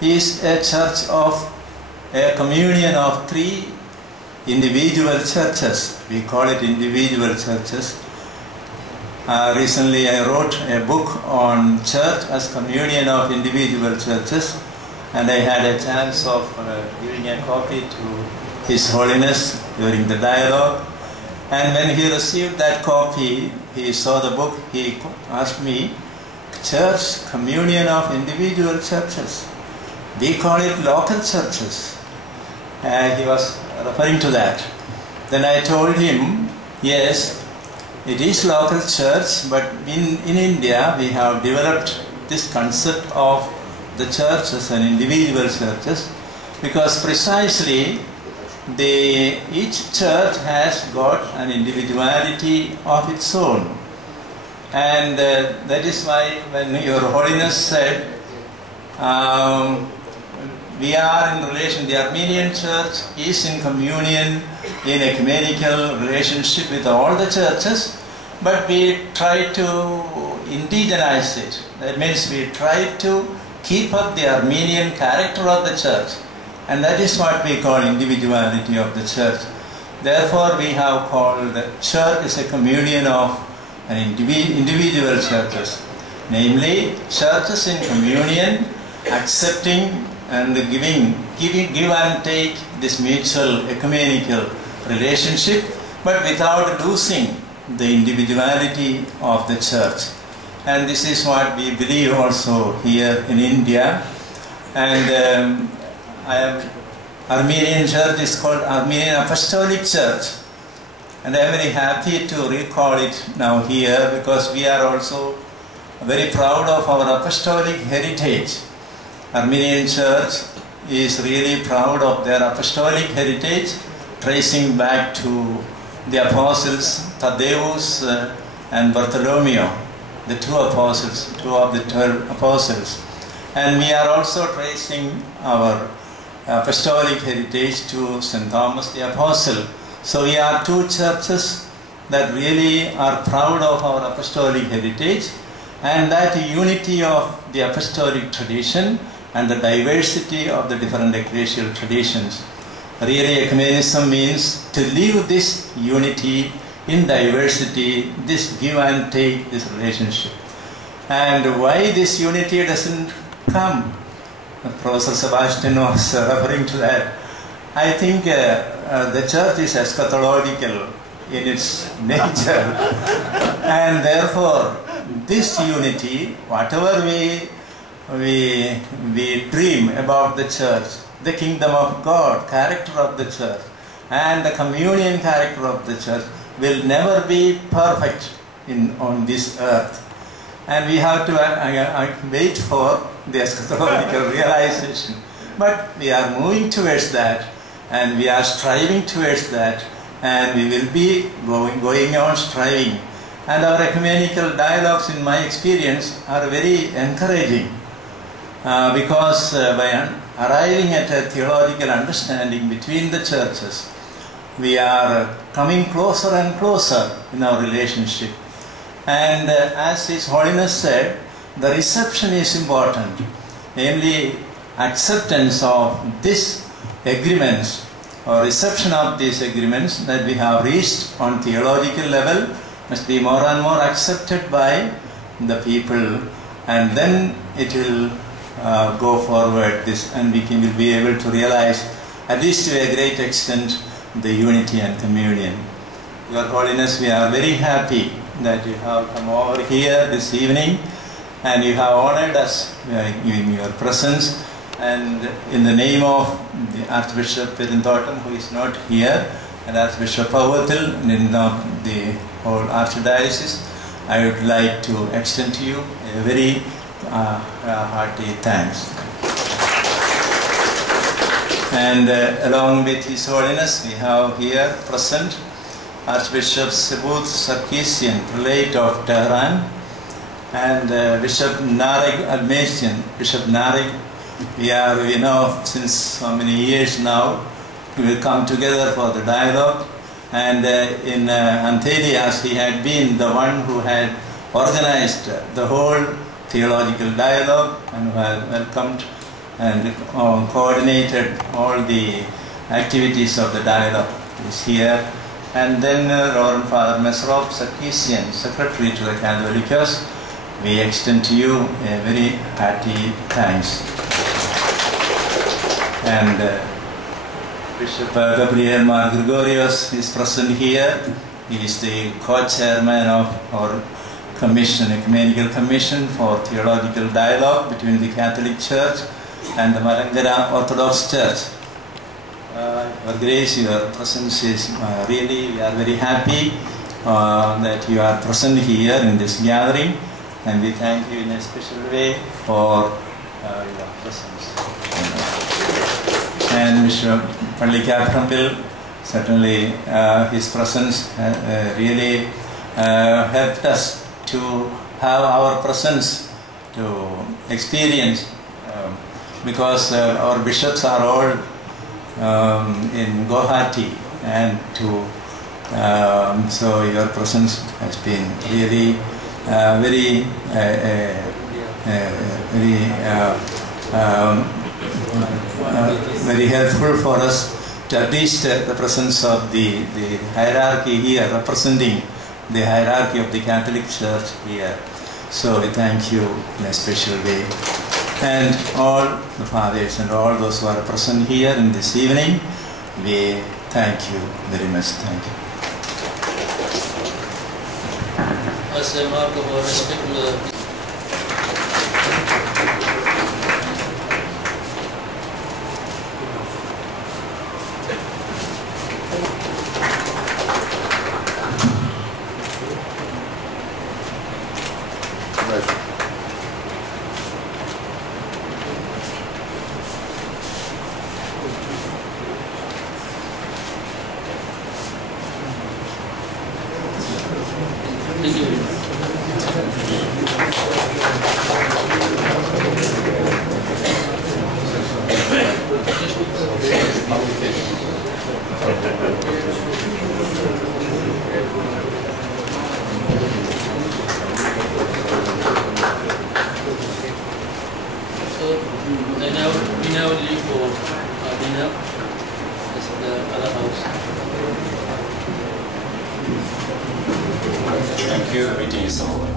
is a church of a communion of three individual churches. We call it individual churches. Recently I wrote a book on church as communion of individual churches, and I had a chance of giving a copy to His Holiness during the dialogue. And when he received that copy, he saw the book, he asked me, church, communion of individual churches. We call it local churches. He was referring to that. Then I told him, yes, it is local church, but in India we have developed this concept of the church as an individual churches, because precisely each church has got an individuality of its own. And that is why when Your Holiness said, we are in relation, the Armenian Church is in communion, in ecumenical relationship with all the churches, but we try to indigenize it. That means we try to keep up the Armenian character of the church. And that is what we call individuality of the church. Therefore, we have called the church as a communion of an individual churches. Namely, churches in communion, accepting and give and take this mutual ecumenical relationship, but without losing the individuality of the church. And this is what we believe also here in India. And Armenian Church is called Armenian Apostolic Church, and I am very happy to recall it now here, because we are also very proud of our apostolic heritage. Armenian Church is really proud of their apostolic heritage, tracing back to the apostles Thaddeus and Bartholomew, the two of the 12 apostles. And we are also tracing our apostolic heritage to St. Thomas the Apostle. So we are two churches that really are proud of our apostolic heritage, and that unity of the apostolic tradition and the diversity of the different ecclesial traditions. Really, ecumenism means to live this unity in diversity, this give and take, this relationship. And why this unity doesn't come? Professor Sebastian was referring to that. I think the church is eschatological in its nature, and therefore this unity, whatever we dream about the church, the kingdom of God, character of the church, and the communion character of the church, will never be perfect on this earth. And we have to wait for the eschatological realization. But we are moving towards that, and we are striving towards that, and we will be going on striving. And our ecumenical dialogues, in my experience, are very encouraging, because by arriving at a theological understanding between the churches, we are coming closer and closer in our relationship. And as His Holiness said, the reception is important, namely acceptance of these agreements or reception of these agreements that we have reached on theological level must be more and more accepted by the people, and then it will go forward this, and we will be able to realize, at least to a great extent, the unity and communion. Your Holiness, we are very happy that you have come over here this evening, and you have honored us in your presence. And in the name of the Archbishop Pedanthotam, who is not here, and Archbishop Pavatil, and in the whole Archdiocese, I would like to extend to you a very hearty thanks. And along with His Holiness, we have here present Archbishop Sebut Sarkisian, prelate of Tehran, and Bishop Nareg Almasian. Bishop Nareg, we know since so many years now, we will come together for the dialogue. And in Anthelias, he had been the one who had organized the whole theological dialogue and who had welcomed and coordinated all the activities of the dialogue, is here. And then Reverend Father Mesrop Sarkisian, Secretary to the Catholicos, we extend to you a very hearty thanks. And Bishop Gabriel Mar Gregorios is present here. He is the co-chairman of our commission, Ecumenical Commission for Theological Dialogue between the Catholic Church and the Malankara Orthodox Church. Your Grace, your presence is really, we are very happy that you are present here in this gathering, and we thank you in a special way for your presence. And Bishop Pallikaprambil, certainly his presence really helped us to have our presence to experience, because our bishops are all in Guwahati, and so your presence has been really very very helpful for us, to at least the presence of the hierarchy here, representing the hierarchy of the Catholic Church here. So we thank you in a special way. And all the fathers and all those who are present here in this evening, we thank you very much. Thank you. As a mark of our respect, we now leave for dinner. This is the other house. Thank you. The meeting is over.